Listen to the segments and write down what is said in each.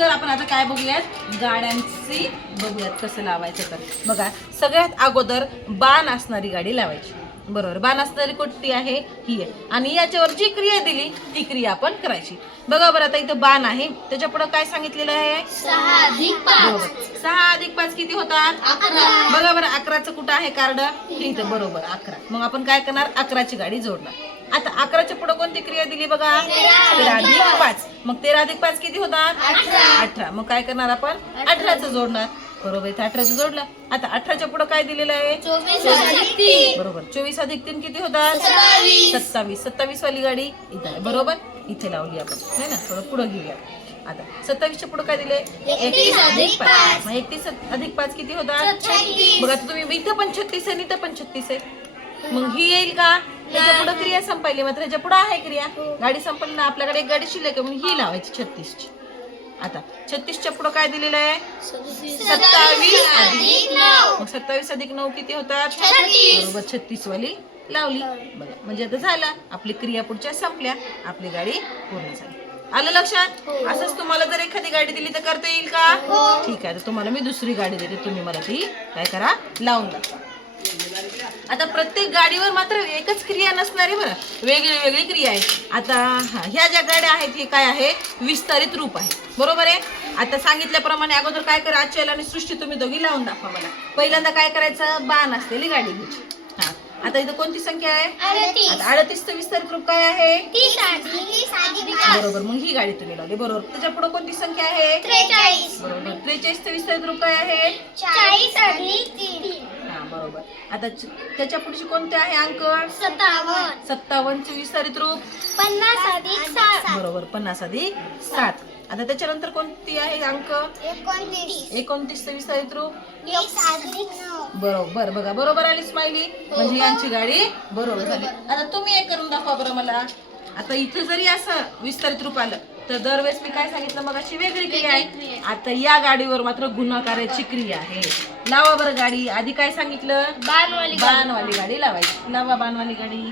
तर आपण आता काय बघूयात, गाड्यांची बघूयात कसं लावायचं. तर बघा, सगळ्यात अगोदर बाण असणारी गाडी लावायची. बरोबर, बाण असणारी कोणती आहे, ही आहे. आणि याच्यावर जी क्रिया दिली ती क्रिया आपण करायची. बघा बरं, आता इथं बाण आहे, त्याच्या पुढे काय सांगितलेलं आहे, 6 अधिक 5. बरोबर, 6 अधिक 5 किती होतात, 11. बघा बरं, 11चं कुठं आहे कार्ड, इथं, बरोबर 11. मग आपण काय करणार, 11ची गाडी जोडणार. आता 11च्या पुढे कोणती क्रिया दिली बघा, 13 अधिक 5. मग 13 अधिक 5 किती होतात, 18. मग काय करणार आपण, 18चं जोडणार. बरोबर, इथं 18चं जोडलं. आता 18च्या पुढे काय दिलेलं आहे, 24 अधिक 3. बरोबर, 24 अधिक 3 किती होतात, 27. 27 वाली गाडी इथं आहे. बरोबर, इथे लावली आपण, है ना. थोडं पुढे घेऊया. आता 27च्या पुढे काय दिले, 31 अधिक 5. मग 31 अधिक 5 किती होतात, 36. बघा तुम्ही इथं पण 36 आहे, इथं पण 36 आहे. मग ही येईल का, त्याच्या पुढे क्रिया संपायली, मात्र ह्याच्या पुढे आहे क्रिया. गाडी संपली ना, आपल्याकडे एक गाडी शिल्लक आहे, म्हणून ही लावायची 36ची. आता 36च्या पुढे काय दिलेलं आहे, 27 अधिक 9. मग 27 अधिक 9 किती होतात, 36. बरोबर, 36 वाली लावली. बघा, म्हणजे आता झालं, आपली क्रिया पुढच्या संपल्या, आपली गाडी पूर्ण झाली. आलं लक्षात. असंच तुम्हाला जर एखादी गाडी दिली तर करता येईल का, ठीक आहे. तर तुम्हाला मी दुसरी गाडी देते, तुम्ही मला ती काय करा, लावून दाखवा. आता प्रत्येक गाडीवर मात्र एकच क्रिया नसणार आहे बरं, वेगळी वेगळी क्रिया आहे. आता ह्या ज्या गाड्या आहेत हे काय आहे, विस्तारित रूप आहे. बरोबर आहे. आता सांगितल्याप्रमाणे अगोदर काय करा, अचल आणि सृष्टी तुम्ही दोघी लावून दाखवा मला. पहिल्यांदा काय करायचं, बाण असलेली गाडी घ्यायची. हा, आता इथं कोणती संख्या आहे, 38. आता 38चं विस्तारित रूप काय आहे, 30 अधिक 5. बरोबर, मग ही गाडी तुम्ही लावली. बरोबर, त्याच्या पुढे कोणती संख्या आहे, 43. बरोबर, 43चं विस्तारित रूप काय आहे, 40 अधिक 3. हा बरोबर. आता त्याच्या पुढची कोणते आहे अंक, 57. 57चे विस्तारित रूप, 50 अधिक 7. बरोबर, 50 अधिक 7. आता त्याच्यानंतर कोणती आहे अंक, 29. 29चं विस्तारित रूप, 20 अधिक 9. बरोबर. बघा, बरोबर आली स्माइली, म्हणजे यांची गाडी बरोबर झाली. आता तुम्ही एक करून दाखवा बरं मला. आता इथं जरी असं विस्तारित रूप आलं तर दरवेळेस मी काय सांगितलं, मग अशी वेगळी क्रिया आहे. आता या गाडीवर मात्र गुणाकाराची क्रिया आहे. लावा बरं गाडी. आधी काय सांगितलं, बाणवाली गाडी लावायची. लावा बाणवाली गाडी,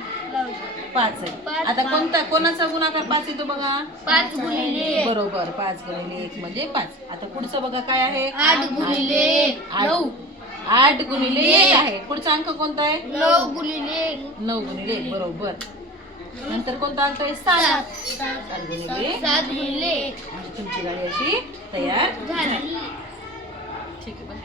5 आहे. आता कोणाचा गुणाकार 5 येतो बघा, 5 गुणिले बरोबर, 5 गुणिले 1 म्हणजे 5. आता पुढचं बघा काय आहे, 8 गुणिले 9. 8 गुणिले 1 आहे. पुढचा अंक कोणता आहे, 9 गुणिले 9 गुणिले 1, बरोबर. नंतर कोणता अंक आहे, 7. 7 गुणिले 7 गुणिले 1. म्हणजे तुमची गाडी अशी तयार झाली. ठीक आहे.